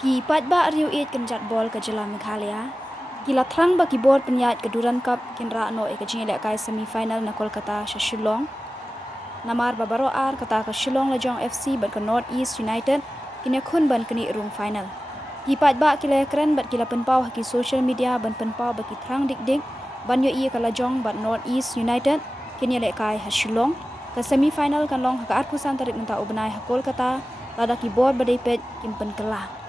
Ki Paidbah riu it kenjat bol ke Jela Meghalaya. Kila Thrang ba ki board penyat ke Durand Cup kinra no e ke jingile kai semi-final na Kolkata sa Shillong. Namar babaro ar kata ke Shillong Lejong FC bat ke North East United kini khun ban kini rung final. Ki Paidbah kila keren bat kila penpau ki social media ban penpau ba ki Thrang dik ban yo ka Lejong bat North East United kini le kai ha Shillong ke semi-final kan long ka arkusan tarik menta ubnai ha Kolkata lada ki board badai pet kimpen kelah.